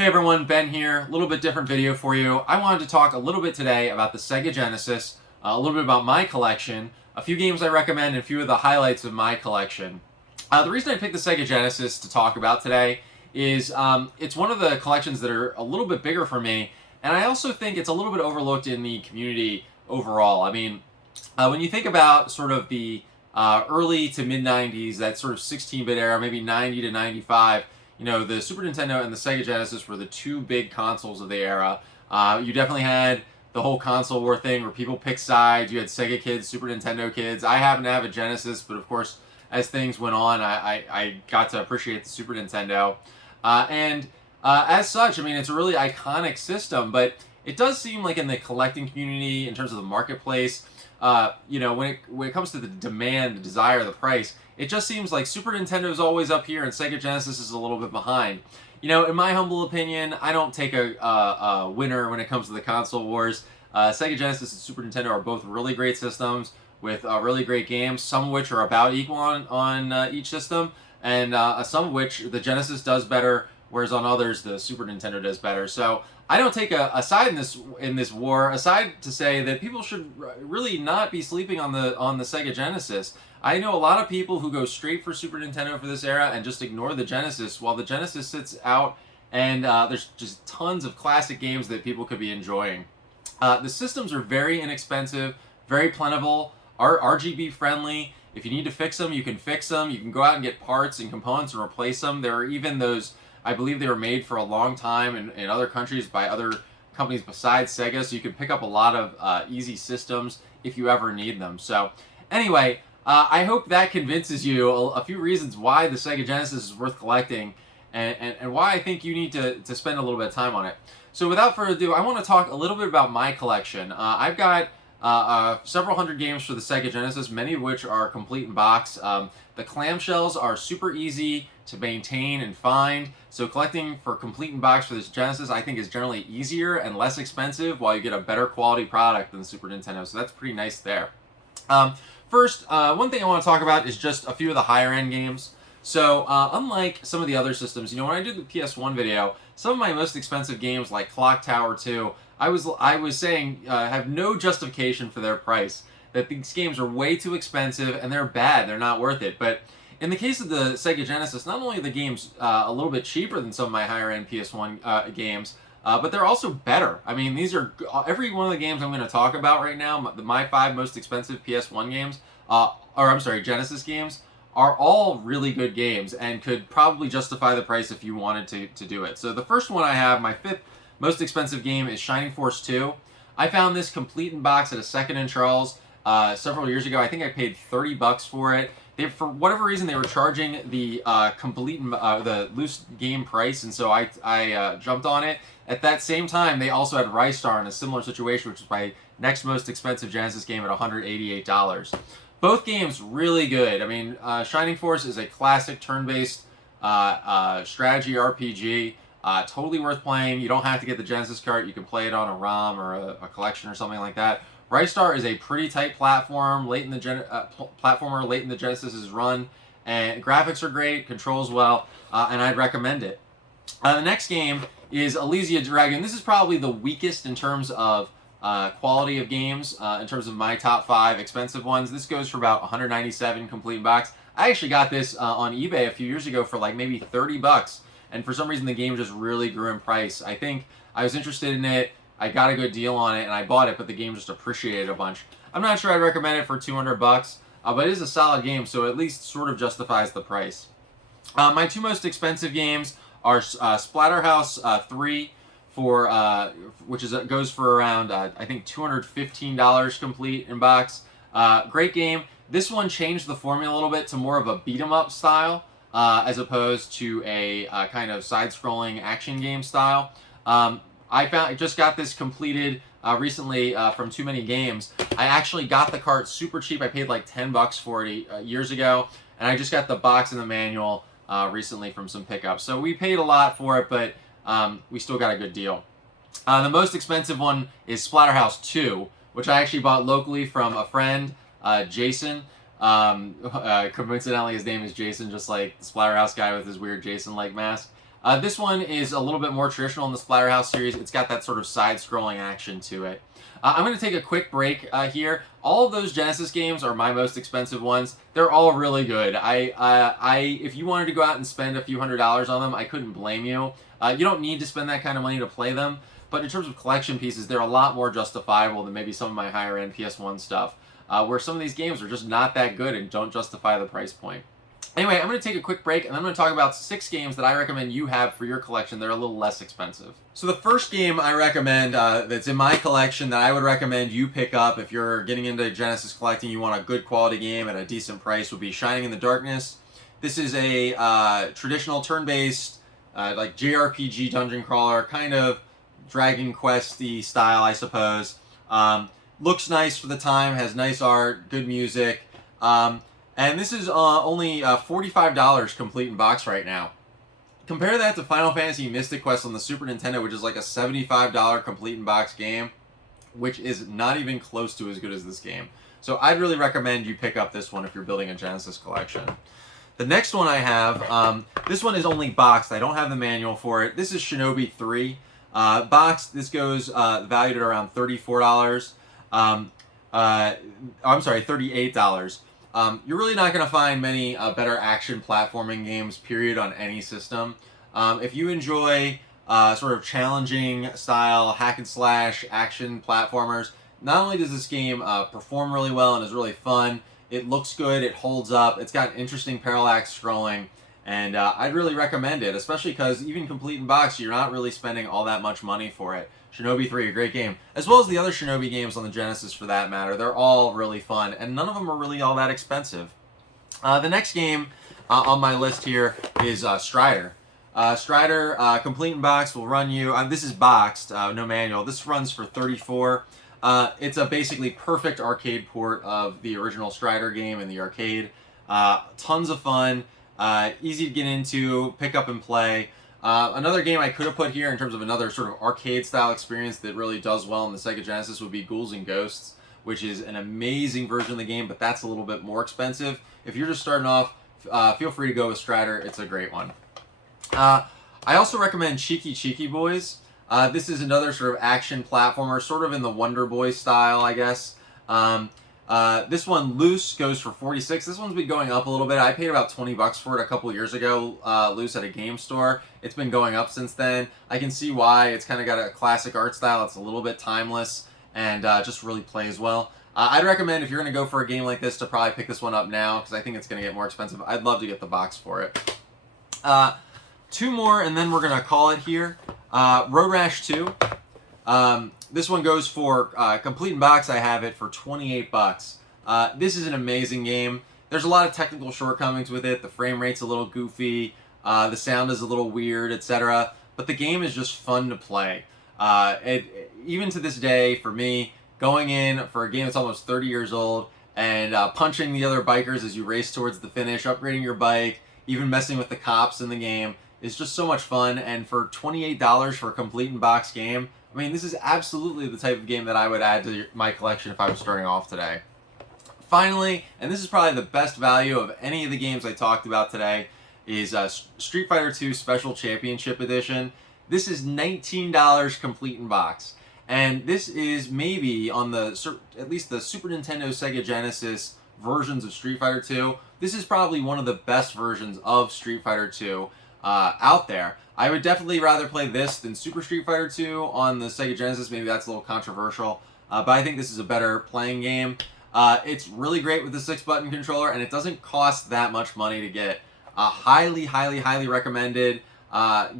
Hey everyone, Ben here. A little bit different video for you. I wanted to talk a little bit today about the Sega Genesis, a little bit about my collection, a few games I recommend, and a few of the highlights of my collection. The reason I picked the Sega Genesis to talk about today is it's one of the collections that are a little bit bigger for me, and I also think it's a little bit overlooked in the community overall. I mean, when you think about sort of the early to mid 90s, that sort of 16-bit era, maybe 90 to 95, the Super Nintendo and the Sega Genesis were the two big consoles of the era. You definitely had the whole console war thing where people pick sides. You had Sega kids, Super Nintendo kids. I happen to have a Genesis, but of course, as things went on, I got to appreciate the Super Nintendo. And as such, I mean, it's a really iconic system, but it does seem like in the collecting community, in terms of the marketplace, when it comes to the demand, the desire, the price, it just seems like Super Nintendo is always up here and Sega Genesis is a little bit behind. In my humble opinion, I don't take a winner when it comes to the console wars. Sega Genesis and Super Nintendo are both really great systems with really great games, some of which are about equal on each system, and some of which the Genesis does better, whereas on others the Super Nintendo does better. So I don't take a side in this war, aside to say that people should really not be sleeping on the Sega Genesis. I know a lot of people who go straight for Super Nintendo for this era and just ignore the Genesis, while the Genesis sits out and there's just tons of classic games that people could be enjoying. The systems are very inexpensive, very plentiful, are RGB friendly. If you need to fix them, you can fix them. You can go out and get parts and components and replace them. There are even those, I believe they were made for a long time in other countries by other companies besides Sega, so you can pick up a lot of easy systems if you ever need them. So anyway, I hope that convinces you a few reasons why the Sega Genesis is worth collecting and why I think you need to spend a little bit of time on it. So without further ado, I want to talk a little bit about my collection. I've got several hundred games for the Sega Genesis, many of which are complete in box. The clamshells are super easy to maintain and find, so collecting for complete in box for this Genesis I think is generally easier and less expensive, while you get a better quality product than the Super Nintendo, so that's pretty nice there. First, one thing I want to talk about is just a few of the higher end games. So, unlike some of the other systems, when I did the PS1 video, some of my most expensive games like Clock Tower 2, I was saying have no justification for their price. That these games are way too expensive and they're bad, they're not worth it. But in the case of the Sega Genesis, not only are the games a little bit cheaper than some of my higher end PS1 games, but they're also better. I mean, these are every one of the games I'm going to talk about right now. My 5 most expensive PS1 games, Genesis games, are all really good games and could probably justify the price if you wanted to do it. So the first one I have, my 5th most expensive game, is Shining Force 2. I found this complete in box at a Second and Charles several years ago. I think I paid $30 for it. For whatever reason, they were charging the the loose game price, and so I jumped on it. At that same time, they also had Ristar in a similar situation, which was my next most expensive Genesis game at $188. Both games really good. I mean, Shining Force is a classic turn-based strategy RPG. Totally worth playing. You don't have to get the Genesis cart. You can play it on a ROM or a collection or something like that. Ristar is a pretty tight platformer late in the Genesis's run, and graphics are great, controls well, and I'd recommend it. The next game is Elysia Dragon. This is probably the weakest in terms of quality of games, in terms of my top 5 expensive ones. This goes for about $197 complete in box. I actually got this on eBay a few years ago for like maybe $30, and for some reason the game just really grew in price. I think I was interested in it. I got a good deal on it and I bought it, but the game just appreciated a bunch. I'm not sure I'd recommend it for $200, but it is a solid game, so at least sort of justifies the price. My 2 most expensive games are Splatterhouse 3, goes for around I think $215 complete in box. Great game. This one changed the formula a little bit to more of a beat 'em up style, as opposed to a kind of side-scrolling action game style. I just got this completed recently from Too Many Games. I actually got the cart super cheap. I paid like $10 for it years ago, and I just got the box and the manual recently from some pickups. So we paid a lot for it, but we still got a good deal. The most expensive one is Splatterhouse 2, which I actually bought locally from a friend, Jason. Coincidentally, his name is Jason, just like the Splatterhouse guy with his weird Jason-like mask. This one is a little bit more traditional in the Splatterhouse series. It's got that sort of side-scrolling action to it. I'm going to take a quick break here. All of those Genesis games are my most expensive ones. They're all really good. If you wanted to go out and spend a few $100s on them, I couldn't blame you. You don't need to spend that kind of money to play them, but in terms of collection pieces, they're a lot more justifiable than maybe some of my higher-end PS1 stuff, where some of these games are just not that good and don't justify the price point. Anyway, I'm going to take a quick break, and then I'm going to talk about 6 games that I recommend you have for your collection that are a little less expensive. So the first game I recommend that's in my collection that I would recommend you pick up if you're getting into Genesis collecting, you want a good quality game at a decent price, would be Shining in the Darkness. This is a traditional turn-based, like JRPG dungeon crawler, kind of Dragon Quest-y style, I suppose. Looks nice for the time, has nice art, good music. And this is only $45 complete in box right now. Compare that to Final Fantasy Mystic Quest on the Super Nintendo, which is like a $75 complete in box game, which is not even close to as good as this game. So I'd really recommend you pick up this one if you're building a Genesis collection. The next one I have, this one is only boxed. I don't have the manual for it. This is Shinobi 3. Boxed, this goes valued at around $34. I'm sorry, $38. You're really not going to find many better action platforming games, period, on any system. If you enjoy sort of challenging style hack and slash action platformers, not only does this game perform really well and is really fun, it looks good, it holds up, it's got interesting parallax scrolling, and I'd really recommend it, especially because even complete in box, you're not really spending all that much money for it. Shinobi 3, a great game. As well as the other Shinobi games on the Genesis for that matter. They're all really fun, and none of them are really all that expensive. The next game on my list here is Strider. Strider, complete in box, will run you, this is boxed, no manual. This runs for $34. It's a basically perfect arcade port of the original Strider game in the arcade. Tons of fun, easy to get into, pick up and play. Another game I could have put here in terms of another sort of arcade-style experience that really does well in the Sega Genesis would be Ghouls and Ghosts, which is an amazing version of the game, but that's a little bit more expensive. If you're just starting off, feel free to go with Strider. It's a great one. I also recommend Cheeky Cheeky Boys. This is another sort of action platformer, sort of in the Wonder Boy style, I guess. This one, Loose, goes for $46. This one's been going up a little bit. I paid about $20 for it a couple years ago, Loose, at a game store. It's been going up since then. I can see why. It's kind of got a classic art style. It's a little bit timeless and just really plays well. I'd recommend, if you're going to go for a game like this, to probably pick this one up now, because I think it's going to get more expensive. I'd love to get the box for it. 2 more, and then we're going to call it here. Road Rash 2. This one goes for, complete in box, I have it for $28. This is an amazing game. There's a lot of technical shortcomings with it. The frame rate's a little goofy, the sound is a little weird, etc. But the game is just fun to play. Even to this day, for me, going in for a game that's almost 30 years old, and punching the other bikers as you race towards the finish, upgrading your bike, even messing with the cops in the game, is just so much fun. And for $28 for a complete in box game, I mean, this is absolutely the type of game that I would add to my collection if I was starting off today. Finally, and this is probably the best value of any of the games I talked about today, is Street Fighter II Special Championship Edition. This is $19 complete in box. And this is maybe on the, at least the Super Nintendo, Sega Genesis versions of Street Fighter II, this is probably one of the best versions of Street Fighter II out there. I would definitely rather play this than Super Street Fighter II on the Sega Genesis. Maybe that's a little controversial, but I think this is a better playing game. It's really great with the 6-button controller, and it doesn't cost that much money to get. A highly, highly, highly recommended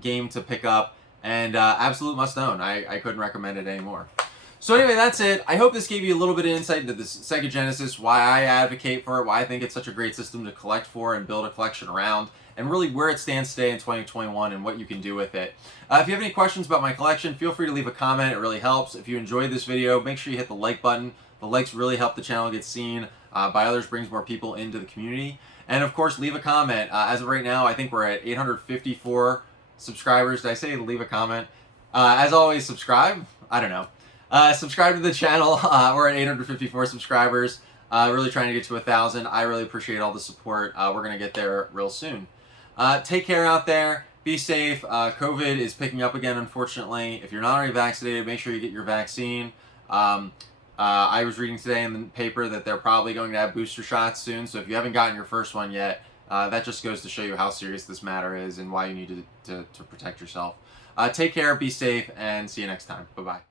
game to pick up, and absolute must-own. I couldn't recommend it anymore. So anyway, that's it. I hope this gave you a little bit of insight into the Sega Genesis, why I advocate for it, why I think it's such a great system to collect for and build a collection around, and really where it stands today in 2021 and what you can do with it. If you have any questions about my collection, feel free to leave a comment. It really helps. If you enjoyed this video, make sure you hit the like button. The likes really help the channel get seen by others, brings more people into the community. And of course, leave a comment. As of right now, I think we're at 854 subscribers. Did I say leave a comment? As always, subscribe. I don't know. Subscribe to the channel. We're at 854 subscribers. Really trying to get to 1,000. I really appreciate all the support. We're going to get there real soon. Take care out there. be safe. COVID is picking up again, unfortunately. If you're not already vaccinated, make sure you get your vaccine. I was reading today in the paper that they're probably going to have booster shots soon, so if you haven't gotten your first one yet, that just goes to show you how serious this matter is and why you need to protect yourself. Take care, be safe, and see you next time. Bye-bye.